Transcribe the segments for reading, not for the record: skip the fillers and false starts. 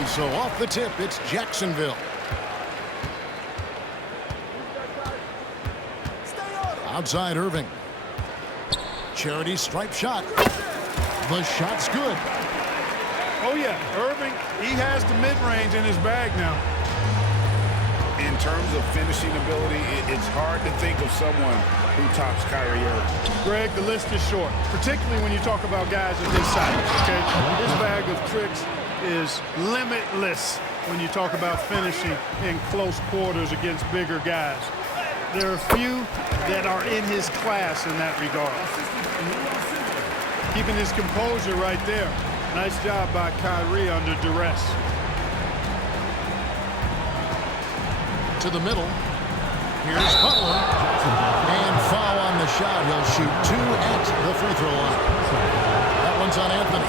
And so off the tip, it's Jacksonville. Outside Irving. Charity stripe shot. The shot's good. Oh, yeah. Irving, he has the mid-range in his bag now. In terms of finishing ability, it's hard to think of someone who tops Kyrie Irving. Greg, the list is short, particularly when you talk about guys of this size, okay? His bag of tricks is limitless when you talk about finishing in close quarters against bigger guys. There are few that are in his class in that regard. Keeping his composure right there. Nice job by Kyrie under duress. To the middle. Here's Butler. And foul on the shot. He'll shoot 2 at the free throw line. That one's on Anthony.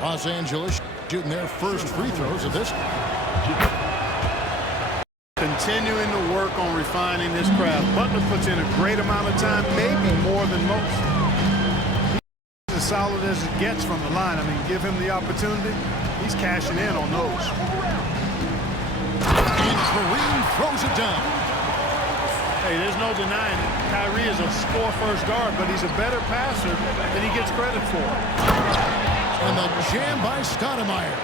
Los Angeles shooting their first free throws of this. Continuing to work on refining his craft. Butler puts in a great amount of time, maybe more than most. He's as solid as it gets from the line. I mean, give him the opportunity. He's cashing in on those. And Kareem throws it down. Hey, there's no denying it. Kyrie is a score-first guard, but he's a better passer than he gets credit for. And the jam by Stoudemire.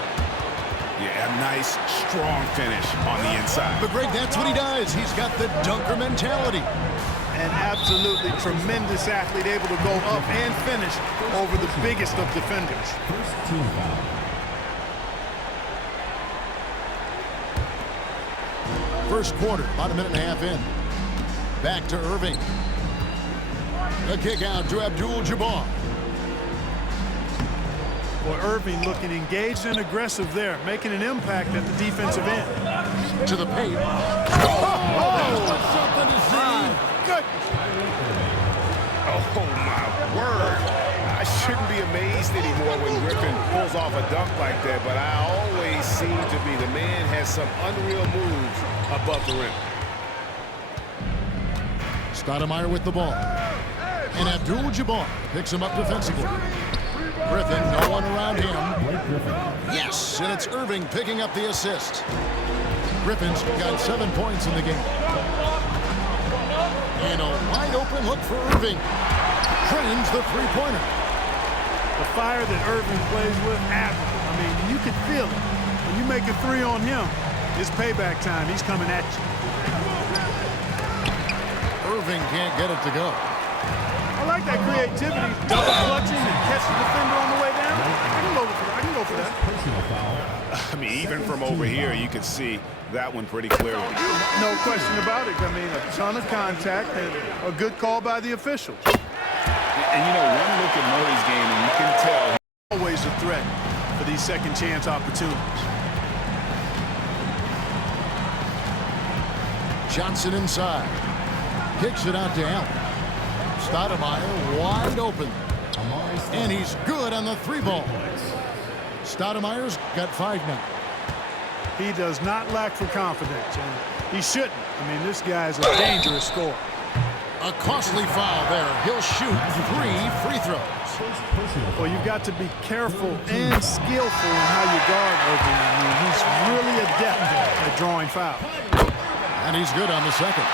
Yeah, a nice, strong finish on the inside. But Greg, that's what he does. He's got the dunker mentality. An absolutely tremendous athlete, able to go up and finish over the biggest of defenders. First team foul. First quarter, about a minute and a half in. Back to Irving. The kick out to Abdul-Jabbar. Well, Irving looking engaged and aggressive there, making an impact at the defensive end. To the paint. Oh, something to see. Goodness. Oh, my word. I shouldn't be amazed anymore when Griffin pulls off a dunk like that, but I always seem to be the man has some unreal moves above the rim. Stoudemire with the ball. And Abdul-Jabbar picks him up defensively. Griffin, no one around him. Yes, and it's Irving picking up the assist. Griffin's got 7 points in the game. And a wide open look for Irving. Drains the three-pointer. The fire that Irving plays with, admirable. I mean, you can feel it. When you make a three on him, it's payback time. He's coming at you. Irving can't get it to go. I like that creativity, double clutching and catch the defender on the way down. I can go for that. I mean, even from over here, you can see that one pretty clearly. No question about it. I mean, a ton of contact and a good call by the officials. And, you know, one look at Murray's game, and you can tell He's always a threat for these second chance opportunities. Johnson inside. Kicks it out to Allen. Stoudemire wide open. And he's good on the three ball. Stoudemire's got 5 now. He does not lack for confidence, and he shouldn't. I mean, this guy's a dangerous scorer. A costly foul there. He'll shoot 3 free throws. Well, you've got to be careful and skillful in how you guard Irving. I mean, he's really adept at drawing fouls. And he's good on the second.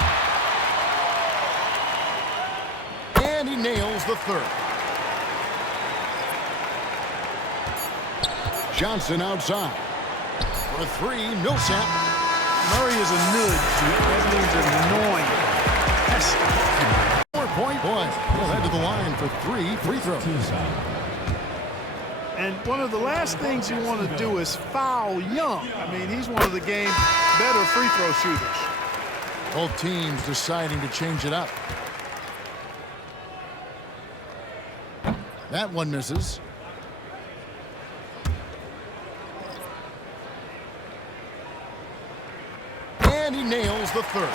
And he nails the third. Johnson outside. For 3, Millsap. Murray is a nudge. That means annoying. Pesky. 4-point boy. He'll head to the line for 3 free throws. And one of the last things you want to do is foul Young. I mean, he's one of the game's better free throw shooters. Both teams deciding to change it up. That one misses. And he nails the third.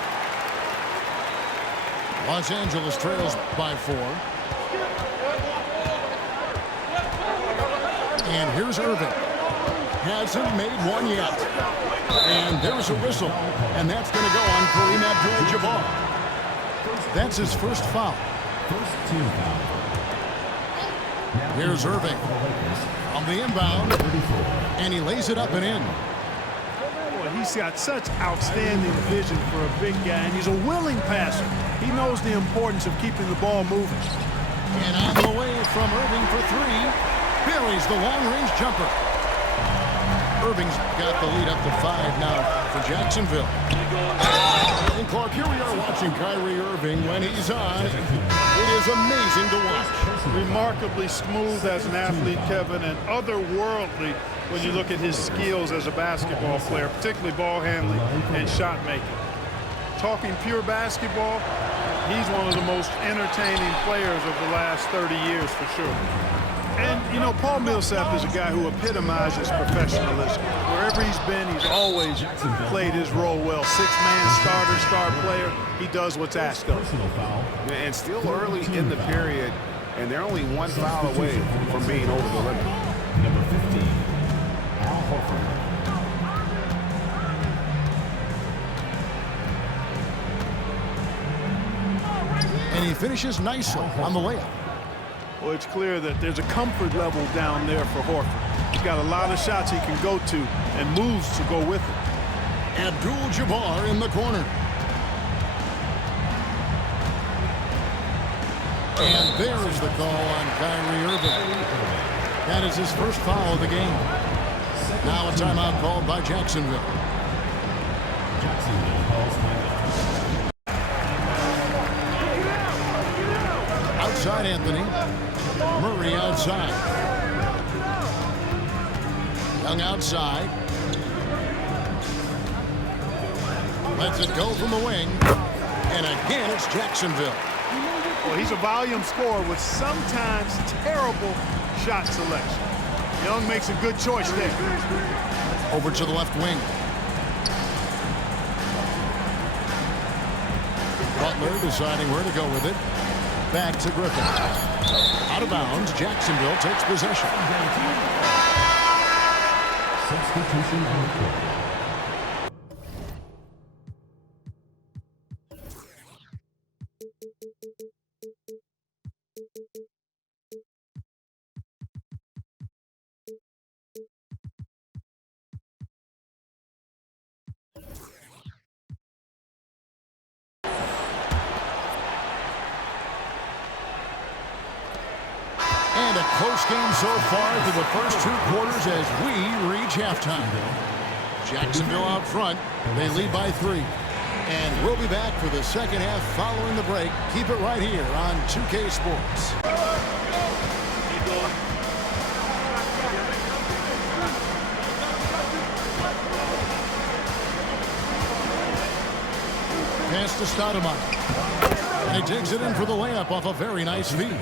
Los Angeles trails by 4. And here's Irving. Hasn't made one yet. And there's a whistle. And that's going to go on Kareem Abdul-Jabbar. That's his first foul. First team foul. Here's Irving on the inbound, and he lays it up and in. Boy, he's got such outstanding vision for a big guy, and he's a willing passer. He knows the importance of keeping the ball moving. And on the way from Irving for three, buries the long-range jumper. Irving's got the lead up to 5 now for Jacksonville. And Clark, here we are watching Kyrie Irving when he's on. It is amazing to watch. Remarkably smooth as an athlete, Kevin, and otherworldly when you look at his skills as a basketball player, particularly ball handling and shot making. Talking pure basketball, he's one of the most entertaining players of the last 30 years for sure. And, you know, Paul Millsap is a guy who epitomizes professionalism. Wherever he's been, he's always played his role well. Six-man starter, star player. He does what's asked of him. And still early in the period, and they're only one foul away from being over the limit. Number 15, Al Horford. And he finishes nicely on the layup. Well, it's clear that there's a comfort level down there for Horford. He's got a lot of shots he can go to and moves to go with it. Abdul-Jabbar in the corner. And there is the call on Kyrie Irving. That is his first foul of the game. Now a timeout called by Jacksonville. Jacksonville calls timeout. Outside Anthony. Murray outside. Young outside. Lets it go from the wing. And again, it's Jacksonville. Well, he's a volume scorer with sometimes terrible shot selection. Young makes a good choice there. Over to the left wing. Butler deciding where to go with it. Back to Griffin. Out of bounds, Jacksonville takes possession. Substitution on the court. And a close game so far through the first 2 quarters as we reach halftime. Jacksonville out front. They lead by 3. And we'll be back for the second half following the break. Keep it right here on 2K Sports. Pass to Stoudemire. And he takes it in for the layup off a very nice feed.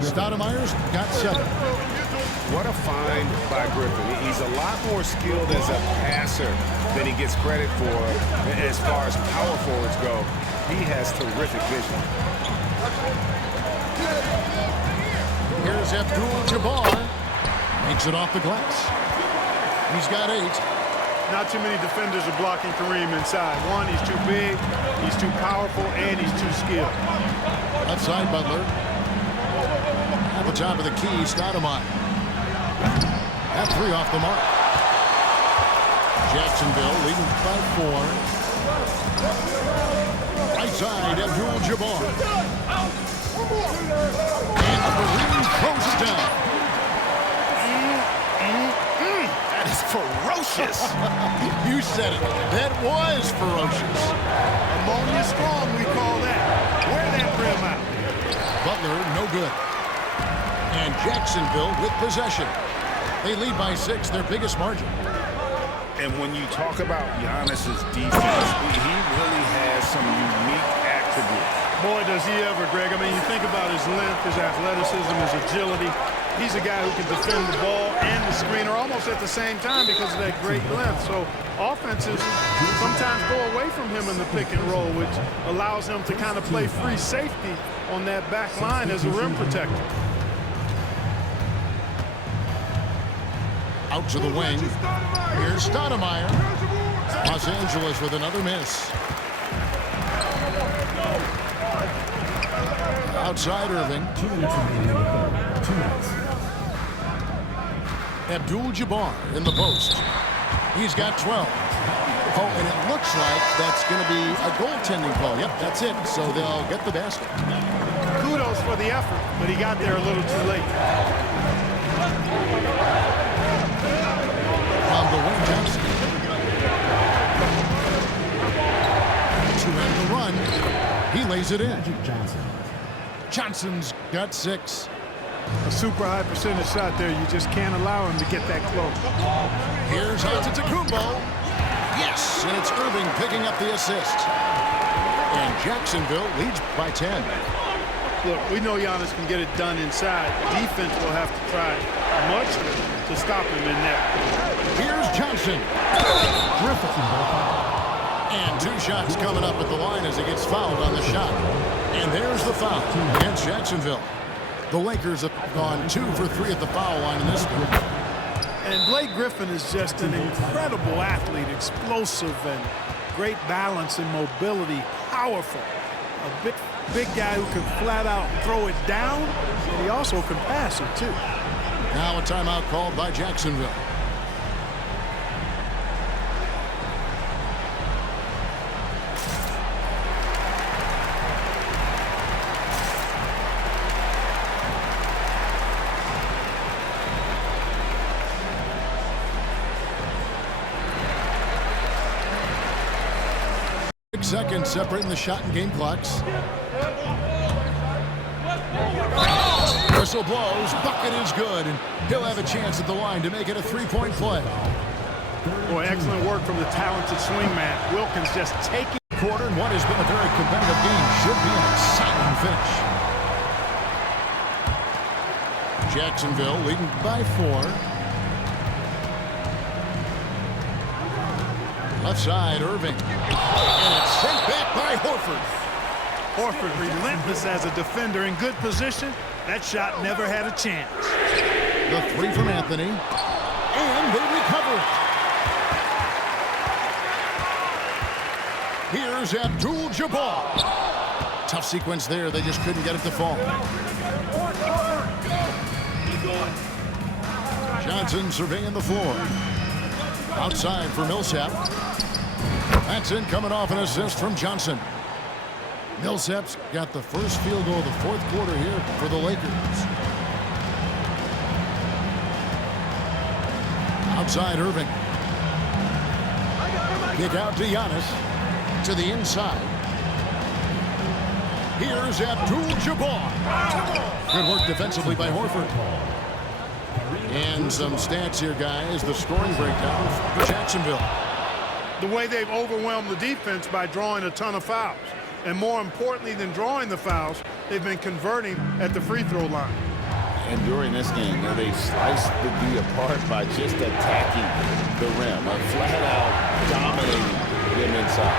Stoudemire's got 7. What a find by Griffin. He's a lot more skilled as a passer than he gets credit for as far as power forwards go. He has terrific vision. Here's Abdul-Jabbar. Makes it off the glass. He's got 8. Not too many defenders are blocking Kareem inside. One, he's too big, he's too powerful, and he's too skilled. Outside Butler. At the top of the key, Stoudemire. That 3 off the mark. Jacksonville leading by 4. Right side, Abdul-Jabbar. And Kareem throws it down. That is ferocious. You said it. That was ferocious. Ammonia strong, we call that. Wear that rim out. Butler, no good. And Jacksonville with possession. They lead by 6, their biggest margin. And when you talk about Giannis's defense, he really has some unique attributes. Boy, does he ever, Greg. I mean, you think about his length, his athleticism, his agility. He's a guy who can defend the ball and the screener almost at the same time because of that great length. So offenses sometimes go away from him in the pick and roll, which allows him to kind of play free safety on that back line as a rim protector. Out to the wing. Here's Stoudemire. Los Angeles with another miss. Outside Irving. 2 minutes remaining in the third. 2 minutes. Abdul-Jabbar in the post. He's got 12. Oh, and it looks like that's going to be a goaltending call. Yep, that's it. So they'll get the basket. Kudos for the effort, but he got there a little too late. On the wing, Johnson. To end the run. He lays it in. Magic Johnson. Johnson's got 6. A super high percentage shot there. You just can't allow him to get that close. Here's Antetokounmpo. Yes, and it's Irving picking up the assist. And Jacksonville leads by 10. Look, we know Giannis can get it done inside. Defense will have to try much to stop him in there. Here's Johnson. Griffith. And 2 shots coming up at the line as he gets fouled on the shot. And there's the foul against Jacksonville. The Lakers have gone 2 for 3 at the foul line in this one. And Blake Griffin is just an incredible athlete, explosive and great balance and mobility, powerful. A big guy who can flat out throw it down, and he also can pass it too. Now a timeout called by Jacksonville. Seconds separating the shot and game clocks. Whistle blows, bucket is good, and he'll have a chance at the line to make it a 3-point play. Boy, excellent work from the talented swingman. Wilkins just taking Quarter and what has been a very competitive game should be an exciting finish. Jacksonville leading by 4. Left side, Irving. And it's sent back by Horford. Horford relentless as a defender in good position. That shot never had a chance. The 3 from Anthony. And they recover it. Here's Abdul-Jabbar. Tough sequence there. They just couldn't get it to fall. Johnson surveying the floor. Outside for Millsap. That's in, coming off an assist from Johnson. Millsap's got the first field goal of the 4th quarter here for the Lakers. Outside Irving. Kick out to Giannis. To the inside. Here's Abdul-Jabbar. Good work defensively by Horford. And some stats here, guys. The scoring breakdown for Jacksonville. The way they've overwhelmed the defense by drawing a ton of fouls. And more importantly than drawing the fouls, they've been converting at the free throw line. And during this game, they sliced the D apart by just attacking the rim. Flat-out dominating them inside.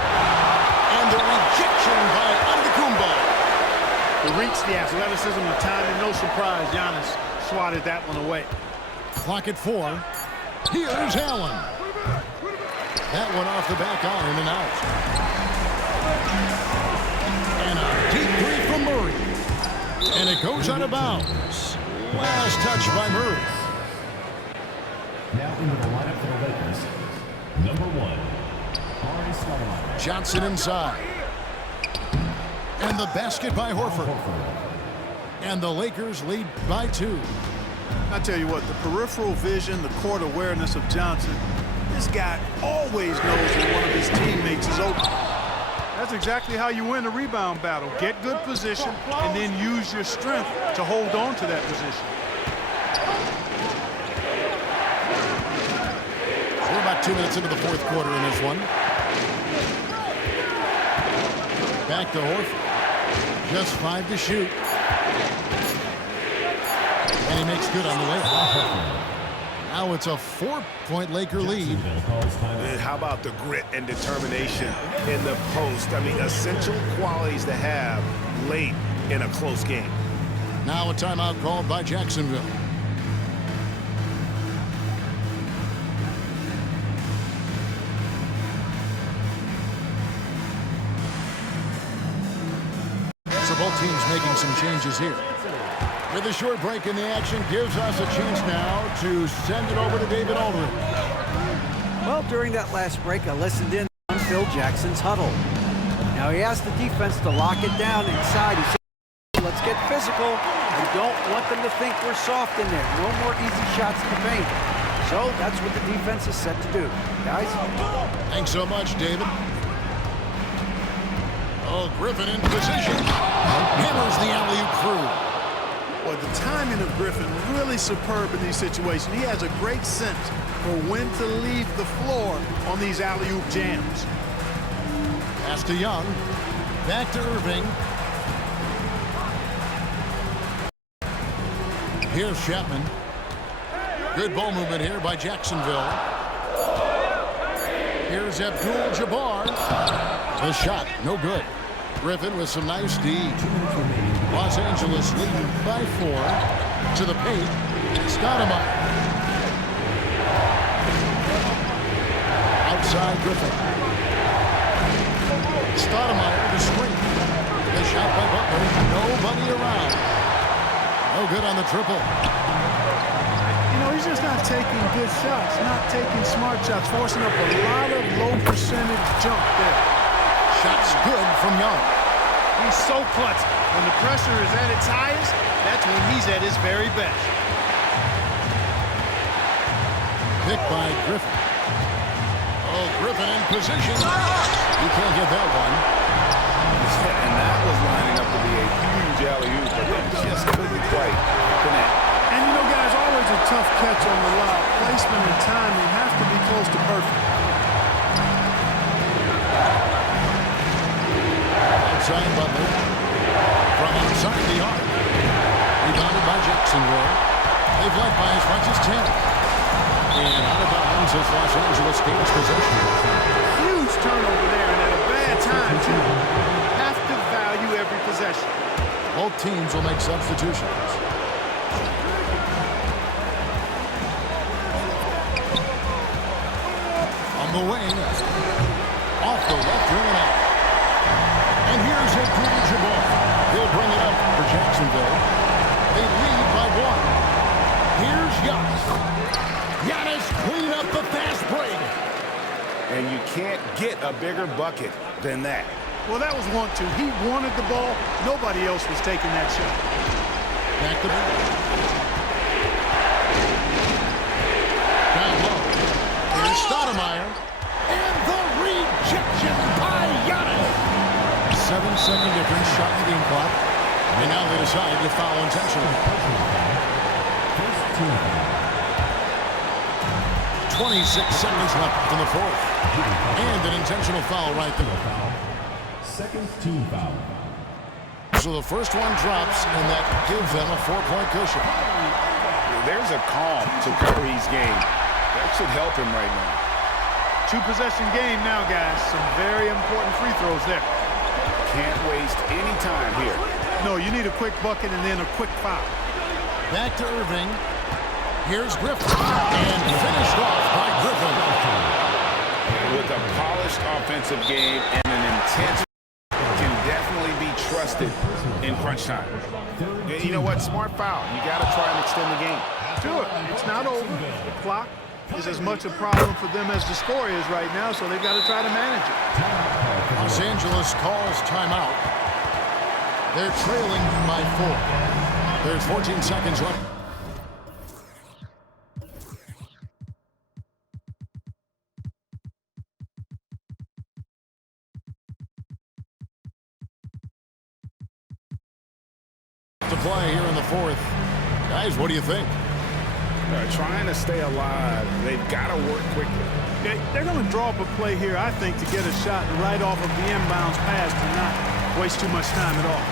And the rejection by Antetokounmpo. To reach the athleticism and timing, no surprise, Giannis swatted that one away. Clock at 4. Here's Allen. That one off the back iron and out. And a deep 3 from Murray. And it goes out of bounds. Last touch by Murray. Now into the lineup for the Lakers. Number 1, Ari Stoudemire. Johnson inside. And the basket by Horford. And the Lakers lead by 2. I tell you what, the peripheral vision, the court awareness of Johnson, this guy always knows when one of his teammates is open. That's exactly how you win a rebound battle. Get good position and then use your strength to hold on to that position. We're about 2 minutes into the 4th quarter in this one. Back to Horford. Just 5 to shoot. And he makes good on the way. Now it's a 4-point Laker lead. How about the grit and determination in the post? I mean, essential qualities to have late in a close game. Now a timeout called by Jacksonville. So both teams making some changes here. With a short break in the action, gives us a chance now to send it over to David Aldridge. Well, during that last break, I listened in on Phil Jackson's huddle. Now, he asked the defense to lock it down inside. He said, let's get physical. I don't want them to think we're soft in there. No more easy shots in the paint. So that's what the defense is set to do. Guys? Thanks so much, David. Oh, Griffin in position. Hammers the alley-oop through. Well, the timing of Griffin really superb in these situations. He has a great sense for when to leave the floor on these alley-oop jams. Pass to Young. Back to Irving. Here's Chapman. Good ball movement here by Jacksonville. Here's Abdul-Jabbar. The shot, no good. Griffin with some nice D. Los Angeles leading by 4 to the paint. Stoudemire. Outside Griffin. Stoudemire the screen. The shot by Butler. Nobody around. No good on the triple. You know, he's just not taking good shots, not taking smart shots, forcing up a lot of low percentage jump there. Shots good from Young. He's so clutch. When the pressure is at its highest, that's when he's at his very best. Picked by Griffin. Oh, Griffin in position. You can't get that one. And that was lining up to be a huge alley-oop, but they just couldn't quite connect. And you know, guys, always a tough catch on the lob. Placement and timing have to be close to perfect. Outside Butler. From outside the arc. Rebounded by Jacksonville. They've led by as much as 10. And out of bounds as Los Angeles gains possession. Huge turnover there, and at a bad time, too. Have to value every possession. Both teams will make substitutions. On the wing. Off the left rim and out. And here's Abdul-Jabbar. He'll bring it up for Jacksonville. They lead by 1. Here's Giannis. Giannis clean up the fast break. And you can't get a bigger bucket than that. Well, that was 1-2. He wanted the ball. Nobody else was taking that shot. Back to the down low. Here's Stoudemire. And the rejection by Giannis. 7-second difference, shot in the game clock. And now they decide to foul intentionally. 26 seconds left in the fourth. And an intentional foul right there. Second team foul. So the first one drops, and that gives them a 4-point cushion. There's a calm to Curry's game. That should help him right now. 2-possession game now, guys. Some very important free throws there. Can't waste any time here. No, you need a quick bucket and then a quick foul. Back to Irving. Here's Griffin. And finished off by Griffin. With a polished offensive game and an intense can definitely be trusted in crunch time. You know what? Smart foul. You got to try and extend the game. Do it. It's not over. The clock is as much a problem for them as the score is right now, so they've got to try to manage it. Los Angeles calls timeout. They're trailing by 4. There's 14 seconds left. To play here in the fourth. Guys, what do you think? Trying to stay alive. They've got to work quickly. They're going to draw up a play here, I think, to get a shot right off of the inbounds pass to not waste too much time at all.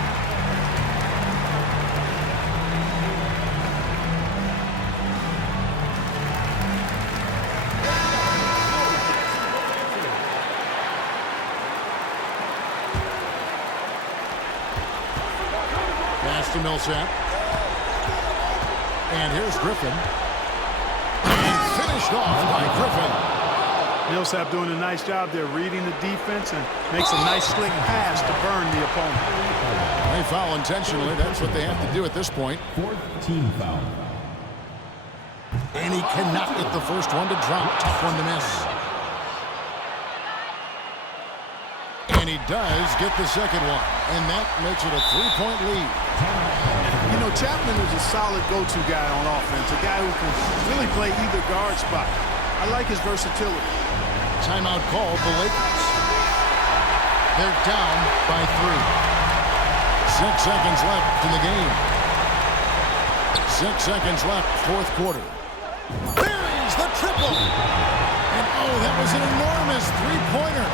Pass to Millsap. And here's Griffin. And finished off by Griffin. Millsap doing a nice job there reading the defense and makes a nice slick pass to burn the opponent. They foul intentionally. That's what they have to do at this point. Fourth team foul. And he cannot get the first one to drop. Tough one to miss. And he does get the second one. And that makes it a 3-point lead. You know, Chapman is a solid go-to guy on offense, a guy who can really play either guard spot. I like his versatility. Timeout called the Lakers. They're down by 3. 6 seconds left in the game. 6 seconds left, fourth quarter. Buries the triple. And oh, that was an enormous three-pointer.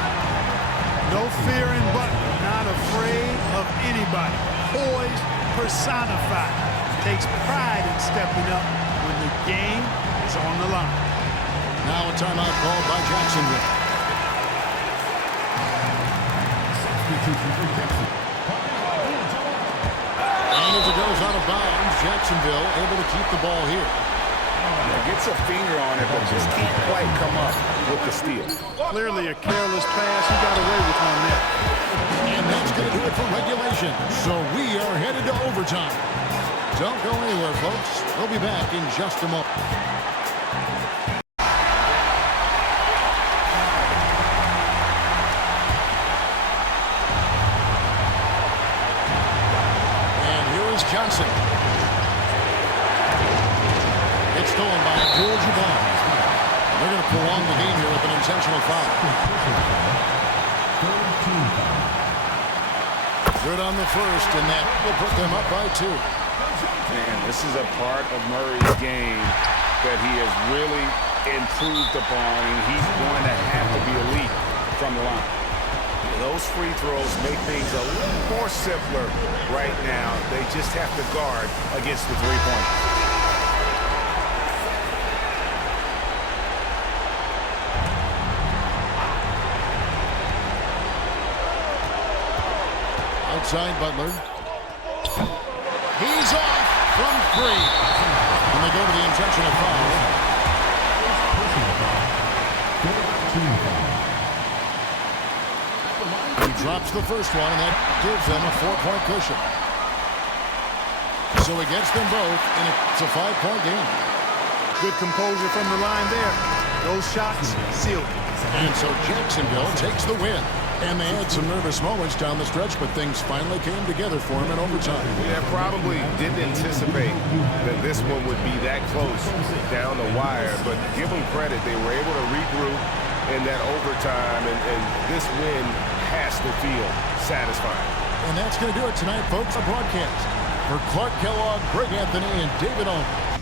No fear in Butler, not afraid of anybody. Poised, personified. Takes pride in stepping up when the game is on the line. Now a timeout called by Jacksonville. And as it goes out of bounds, Jacksonville able to keep the ball here. Gets a finger on it, but just can't quite come up with the steal. Clearly a careless pass. He got away with one there. And that's going to do it for regulation. So we are headed to overtime. Don't go anywhere, folks. We'll be back in just a moment. And here is Johnson. It's stolen by Abdul-Jabbar. They're going to prolong the game here with an intentional foul. Good on the first, and that will put them up by 2. Man, this is a part of Murray's game that he has really improved upon, and he's going to have to be elite from the line. Those free throws make things a little more simpler right now. They just have to guard against the three-pointer. Outside Butler. He's off from 3. And they go to the intentional foul. He drops the first one, and that gives them a 4-point cushion. So he gets them both, and it's a 5-point game. Good composure from the line there. Those shots sealed. And so Jacksonville takes the win. And they had some nervous moments down the stretch, but things finally came together for them in overtime. Yeah, probably didn't anticipate that this one would be that close down the wire, but give them credit. They were able to regroup in that overtime, and this win has to feel satisfying. And that's going to do it tonight, folks. Our broadcast. For Clark Kellogg, Greg Anthony, and David Owens.